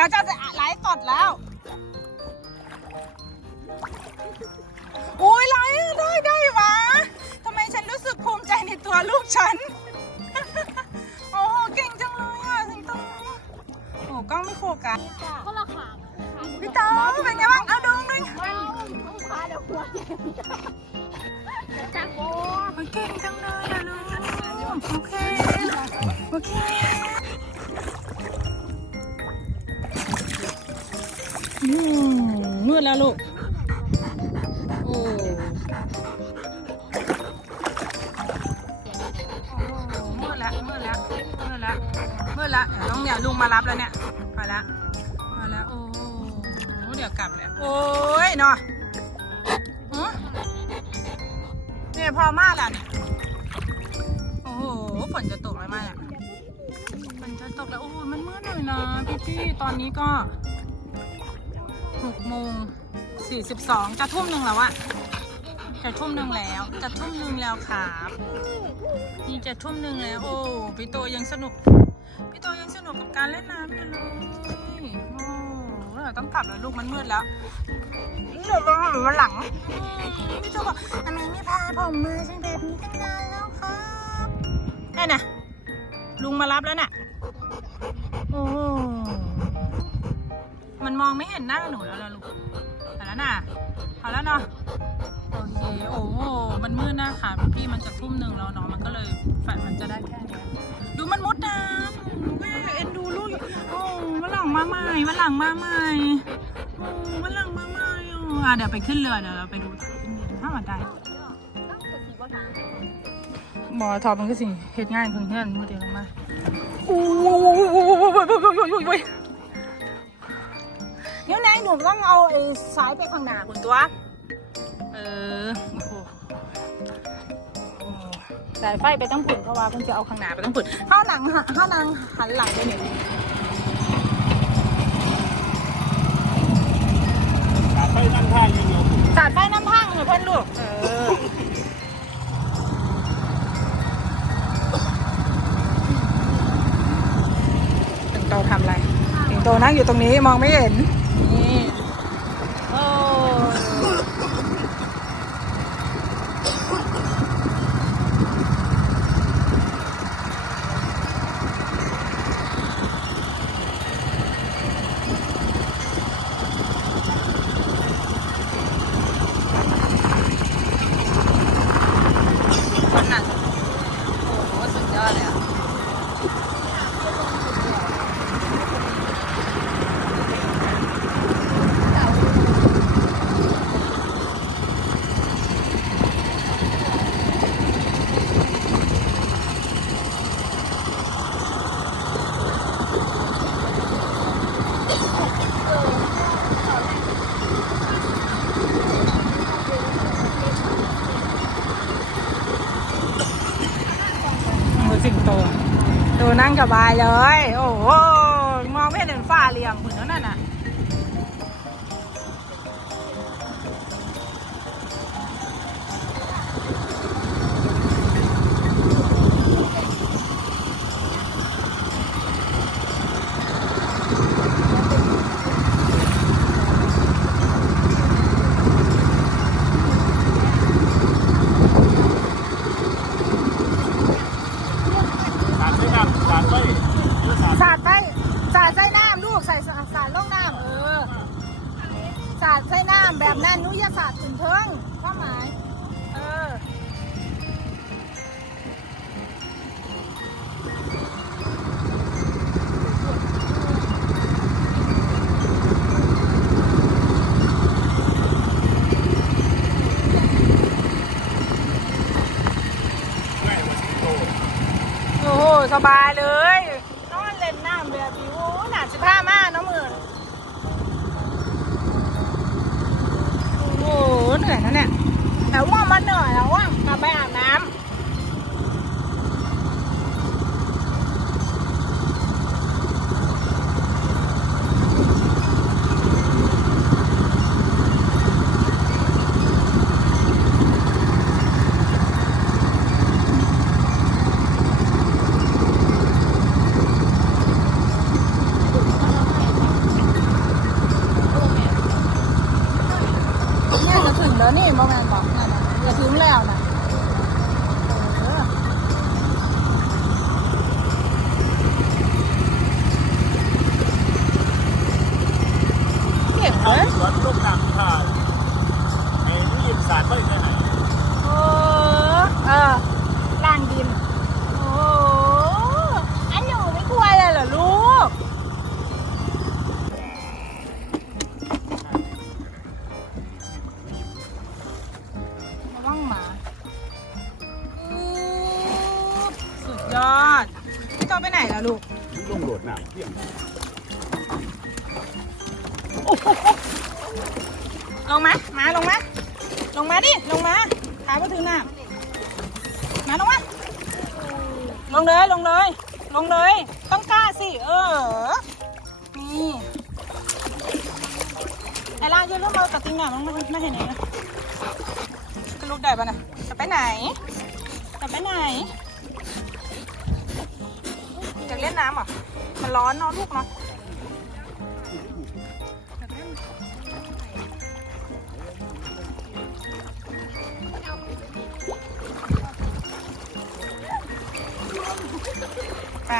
ดี๋ยวจะไลฟ์สดแล้ว อุ้ยไลฟ์ได้ได้หวะทำไมฉันรู้สึกภูมิใจในตัวลูกฉัน โอ้โหเก่งจังเลยอะสิงโตโอ้กล้องไม่โฟกัสก็ราคาพี่โตเป็นไงบ้าง เอาดูหน่อยว้าวพาเดี๋ยวหัวจังโอ้โอ้ยเก่งจังเลยอะลูกโอเค โอเค มืดแล้วลูก โอ้มืดแล้วมืดแล้วมืดแล้วมืดแล้วเดี๋ยวต้องเนี่ยลุงมารับแล้วเนี่ยมาแล้วมาแล้วโอ้โหเดี๋ยวกลับแล้วโอ้ยเนาะหือเนี่ยพอมากแล้วเนี่ยโอ้โหฝนจะตกแล้วมากเนี่ยฝนจะตกแล้วโอ้โหมันมืดหน่อยนะพี่พี่ๆตอนนี้ก็ หกโมงสี่สิบสองจะทุ่มหนึ่งแล้วอะจะทุ่มหนึ่งแล้ว จะทุ่มหนึ่งแล้วครับนี่จะทุ่มหนึ่งแล้ว โอ้พี่โตยังสนุกพี่โตยังสนุกกับการเล่นน้ำอยู่เลยโอ้เดี๋ยวต้องกลับแล้วลูกมันมืดแล้วเดี๋ยวเราหรือวันหลังพี่โตบอกทำไมไม่พาผมมาฉันแบบนี้ตั้งนานแล้วครับนั่นน่ะลุงมารับแล้วน่ะ ห็นหน้าหนูแล้วล่ะลูกแต่แล้วน่ะเอาแล้วเนาะโอเคโอ้โหมันมืดนะค่ะพี่มันจะทุ่มหนึ่งแล้วเนาะมันก็เลยแฟมันจะได้แค่นี้ดูมันมุดน้ำเว้ยเอ็นดูลูกอยู่โอ้วันหลังมาใหม่วันหลังมาใหม่โอ้วันหลังมาใหม่อะเดี๋ยวไปขึ้นเรือเดี๋ยวเราไปดูตอนขึ้นเรือถ้ามาได้บอทอมันก็สิเหตุง่ายของเพื่อนมือเดียวมาโอ้ยเดี๋ย วแนงหนูต้องเอาไอ้สายไปข้างหน้าคุณตัว เออโอ้โหสายไฟไปต้องผุนเพราะว่าเพิ่งจะเอาข้างหน้าไปต้องผุนข้าวหนังข้าวหนังหันหลังไปหนึ่ง อยู่ตรงนี้มองไม่เห็น นี่โอ้คนหนักโอ้โหสุดยอดเลยอะ มือสิงโต ดูนั่งสบายเลย โอ้โหมองไม่เห็นฝ้าเรียงเหมือนนั่นน่ะ ดใส่น้ำแบบนั้นหนุยาสาดถึงเทิงความหมาย เออง่ายกว่าสิงโตโอ้โห สบายเลยนอนเล่นน้ำแบบนี้โอ้หนาสิบห้ามากน้องมือโอ้โห เหนื่อยนะเนี่ย แต่ว่ามันเหนื่อยแล้วว่ากลับไปอาบน้ำ แล้วนี่บ่แม่นบอกนั่นน่ะจะถึงแล้วนะ ยอด พี่จอไปไหนล่ะลูกลงโหลดน้ำเพียงลงมา มาลงมา ลงมาดิ ลงมาขาไปถึงน้ำมาลงมา ลงเลย ลงเลย ลงเลย ต้องกล้าสิ เออ นี่ไอ้ล่างยืนลูกเราตัดติงหน่อยมันไม่ไม่เห็นไหนนะจะลูกได้ปะน่ะจะไปไหนจะไปไหน อยากเล่นน้ำเหรอมันร้อนเนาะลูกเนาะอยากเล่นไป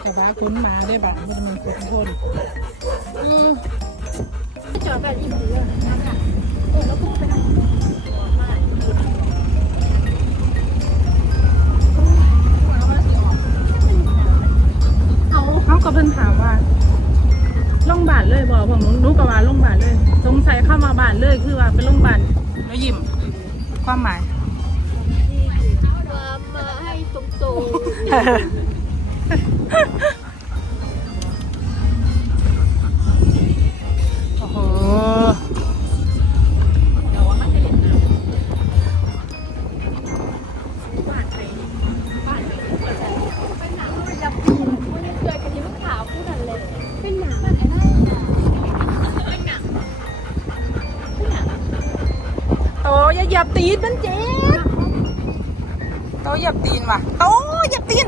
แต่ว่าค้นมาได้บ้างมันมีคนคนอืมจอดกันอิ่มเลยนะคะเออแล้วก็ไปนั่ง ก็เพิ่นถามว่าโรงพยาบาลเลยบอกผมรู้กับว่าโรงพยาบาลเลย สงสัยเข้ามาบ้านเลยคือว่าเป็นโรงพยาบาลแล้วยิ้มความหมายมามาให้ตรงต อย่าเหยียบตีนมันเจ็บโตอยียบตีนว่ะโตอยียบตีน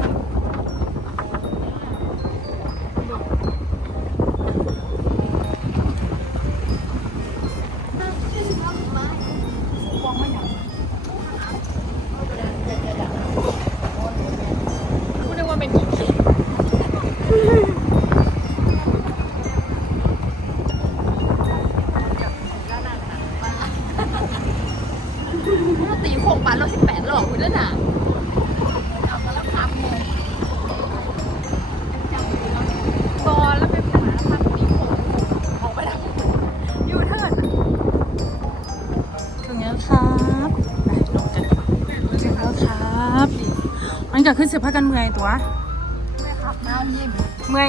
ตีโคงปันเราสิบแปดหลอกคุณแล้วน่ะเอามาแล้วทำเลยบอลแล้วเป็นหมาทำตีโคงออกไปแล้วอยู่เถิดถึงแล้วครับไปลงกันถึงแล้วครับมันก็ขึ้นเสียพักกันเมื่อยตัวขับน้ำยิ้มเมื่อย